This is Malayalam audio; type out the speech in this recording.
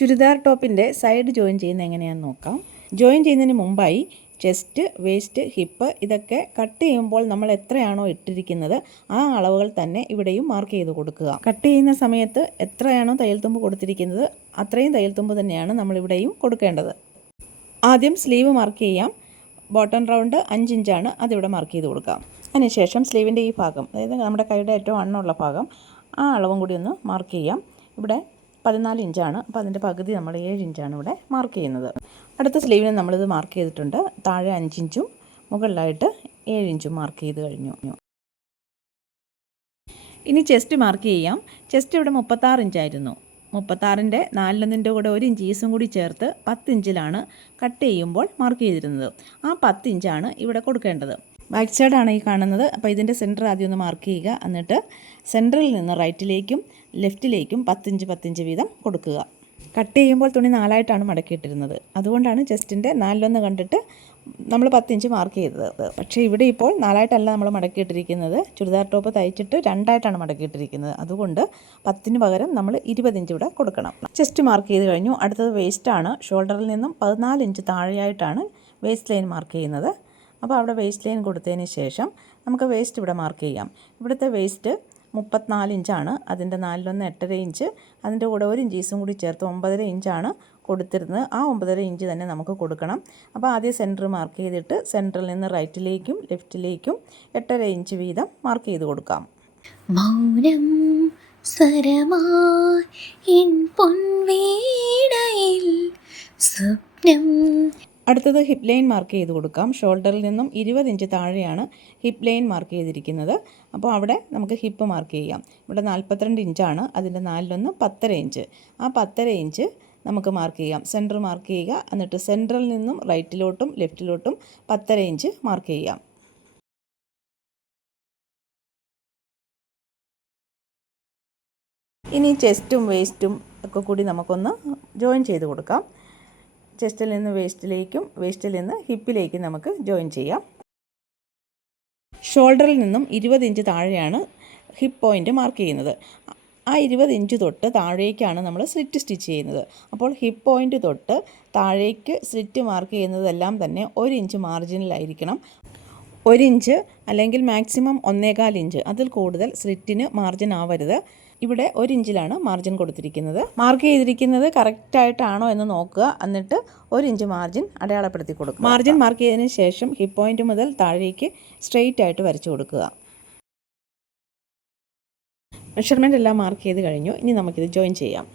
ചുരിദാർ ടോപ്പിൻ്റെ സൈഡ് ജോയിൻ ചെയ്യുന്നത് എങ്ങനെയാണെന്ന് നോക്കാം. ജോയിൻ ചെയ്യുന്നതിന് മുമ്പായി ചെസ്റ്റ്, വേസ്റ്റ്, ഹിപ്പ് ഇതൊക്കെ കട്ട് ചെയ്യുമ്പോൾ നമ്മൾ എത്രയാണോ ഇട്ടിരിക്കുന്നത് ആ അളവുകൾ തന്നെ ഇവിടെയും മാർക്ക് ചെയ്ത് കൊടുക്കുക. കട്ട് ചെയ്യുന്ന സമയത്ത് എത്രയാണോ തയ്യൽ തുമ്പ് കൊടുത്തിരിക്കുന്നത് അത്രയും തയ്യൽ തുമ്പ് തന്നെയാണ് നമ്മളിവിടെയും കൊടുക്കേണ്ടത്. ആദ്യം സ്ലീവ് മാർക്ക് ചെയ്യാം. ബോട്ടം റൗണ്ട് 5 ഇഞ്ചാണ്, അതിവിടെ മാർക്ക് ചെയ്ത് കൊടുക്കാം. അതിനുശേഷം സ്ലീവിൻ്റെ ഈ ഭാഗം, അതായത് നമ്മുടെ കൈയുടെ ഏറ്റവും വണ്ണമുള്ള ഭാഗം, ആ അളവും കൂടി ഒന്ന് മാർക്ക് ചെയ്യാം. ഇവിടെ 14 ഇഞ്ചാണ്, അപ്പോൾ അതിൻ്റെ പകുതി നമ്മൾ 7 ഇഞ്ചാണ് ഇവിടെ മാർക്ക് ചെയ്യുന്നത്. അടുത്ത സ്ലീവിന് നമ്മളിത് മാർക്ക് ചെയ്തിട്ടുണ്ട്. താഴെ 5 ഇഞ്ചും മുകളിലായിട്ട് 7 ഇഞ്ചും മാർക്ക് ചെയ്ത് കഴിഞ്ഞു. ഇനി ചെസ്റ്റ് മാർക്ക് ചെയ്യാം. ചെസ്റ്റ് ഇവിടെ 36 ഇഞ്ചായിരുന്നു. 36ൻ്റെ 4/1 കൂടെ 1 ഇഞ്ച് ഈസും കൂടി ചേർത്ത് 10 ഇഞ്ചിലാണ് കട്ട് ചെയ്യുമ്പോൾ മാർക്ക് ചെയ്തിരുന്നത്. ആ 10 ഇഞ്ചാണ് ഇവിടെ കൊടുക്കേണ്ടത്. ബാക്ക് സൈഡാണ് ഈ കാണുന്നത്. അപ്പോൾ ഇതിൻ്റെ സെൻറ്റർ ആദ്യം ഒന്ന് മാർക്ക് ചെയ്യുക. എന്നിട്ട് സെൻറ്ററിൽ നിന്ന് റൈറ്റിലേക്കും ലെഫ്റ്റിലേക്കും 10 ഇഞ്ച് 10 ഇഞ്ച് വീതം കൊടുക്കുക. കട്ട് ചെയ്യുമ്പോൾ തുണി 4ആയിട്ടാണ് മടക്കിയിട്ടിരുന്നത്. അതുകൊണ്ടാണ് ചെസ്റ്റിൻ്റെ 4/1 കണ്ടിട്ട് നമ്മൾ 10 ഇഞ്ച് മാർക്ക് ചെയ്തത്. പക്ഷേ ഇവിടെ ഇപ്പോൾ 4ആയിട്ടല്ല നമ്മൾ മടക്കിയിട്ടിരിക്കുന്നത്. ചുരിദാർ ടോപ്പ് തയ്ച്ചിട്ട് 2ആയിട്ടാണ് മടക്കിയിട്ടിരിക്കുന്നത്. അതുകൊണ്ട് 10ന് പകരം നമ്മൾ 20 ഇഞ്ച് ഇവിടെ കൊടുക്കണം. ചെസ്റ്റ് മാർക്ക് ചെയ്ത് കഴിഞ്ഞു. അടുത്തത് വേസ്റ്റാണ്. ഷോൾഡറിൽ നിന്നും 14 ഇഞ്ച് താഴെയായിട്ടാണ് വേസ്റ്റ് ലൈൻ മാർക്ക് ചെയ്യുന്നത്. അപ്പോൾ അവിടെ വേസ്റ്റ് ലൈൻ കൊടുത്തതിന് ശേഷം നമുക്ക് വേസ്റ്റ് ഇവിടെ മാർക്ക് ചെയ്യാം. ഇവിടുത്തെ വേസ്റ്റ് 34 ഇഞ്ചാണ്. അതിൻ്റെ 4/1 8.5 ഇഞ്ച്, അതിൻ്റെ കൂടെ 1 ഇഞ്ച് ഈസും കൂടി ചേർത്ത് 9.5 ഇഞ്ചാണ് കൊടുത്തിരുന്നത്. ആ 9.5 ഇഞ്ച് തന്നെ നമുക്ക് കൊടുക്കണം. അപ്പോൾ ആദ്യം സെൻറ്റർ മാർക്ക് ചെയ്തിട്ട് സെൻറ്ററിൽ നിന്ന് റൈറ്റിലേക്കും ലെഫ്റ്റിലേക്കും 8.5 ഇഞ്ച് വീതം മാർക്ക് ചെയ്ത് കൊടുക്കാം. മൗനം സ്വരമായി പൊൻവീണയിൽ സ്വപ്നം. അടുത്തത് ഹിപ്പ് ലൈൻ മാർക്ക് ചെയ്ത് കൊടുക്കാം. ഷോൾഡറിൽ നിന്നും 20 ഇഞ്ച് താഴെയാണ് ഹിപ്പ് ലൈൻ മാർക്ക് ചെയ്തിരിക്കുന്നത്. അപ്പോൾ അവിടെ നമുക്ക് ഹിപ്പ് മാർക്ക് ചെയ്യാം. ഇവിടെ 42 ഇഞ്ചാണ്, അതിൻ്റെ 4/1 10.5 ഇഞ്ച്. ആ 10.5 ഇഞ്ച് നമുക്ക് മാർക്ക് ചെയ്യാം. സെൻറ്റർ മാർക്ക് ചെയ്യുക. എന്നിട്ട് സെൻറ്ററിൽ നിന്നും റൈറ്റിലോട്ടും ലെഫ്റ്റിലോട്ടും 10.5 ഇഞ്ച് മാർക്ക് ചെയ്യാം. ഇനി ചെസ്റ്റും വേസ്റ്റും ഒക്കെ കൂടി നമുക്കൊന്ന് ജോയിൻ ചെയ്ത് കൊടുക്കാം. ചെസ്റ്റിൽ നിന്ന് വേസ്റ്റിലേക്കും വേസ്റ്റിൽ നിന്ന് ഹിപ്പിലേക്കും നമുക്ക് ജോയിൻ ചെയ്യാം. ഷോൾഡറിൽ നിന്നും 20 ഇഞ്ച് താഴെയാണ് ഹിപ്പ് പോയിൻ്റ് മാർക്ക് ചെയ്യുന്നത്. ആ 20 ഇഞ്ച് തൊട്ട് താഴേക്കാണ് നമ്മൾ സ്ലിറ്റ് സ്റ്റിച്ച് ചെയ്യുന്നത്. അപ്പോൾ ഹിപ്പ് പോയിൻ്റ് തൊട്ട് താഴേക്ക് സ്ലിറ്റ് മാർക്ക് ചെയ്യുന്നതെല്ലാം തന്നെ 1 ഇഞ്ച് മാർജിനിലായിരിക്കണം. 1 ഇഞ്ച് അല്ലെങ്കിൽ മാക്സിമം 1.25 ഇഞ്ച്, അതിൽ കൂടുതൽ സ്ലിറ്റിന് മാർജിൻ ആവരുത്. ഇവിടെ 1 ഇഞ്ചിലാണ് മാർജിൻ കൊടുത്തിരിക്കുന്നത്. മാർക്ക് ചെയ്തിരിക്കുന്നത് കറക്റ്റായിട്ടാണോ എന്ന് നോക്കുക. എന്നിട്ട് 1 ഇഞ്ച് മാർജിൻ അടയാളപ്പെടുത്തി കൊടുക്കുക. മാർജിൻ മാർക്ക് ചെയ്തതിന് ശേഷം ഹിപ്പ് പോയിൻ്റ് മുതൽ താഴേക്ക് സ്ട്രെയിറ്റ് ആയിട്ട് വരച്ചു കൊടുക്കുക. മെഷർമെൻ്റ് എല്ലാം മാർക്ക് ചെയ്ത് കഴിഞ്ഞു. ഇനി നമുക്കിത് ജോയിൻ ചെയ്യാം.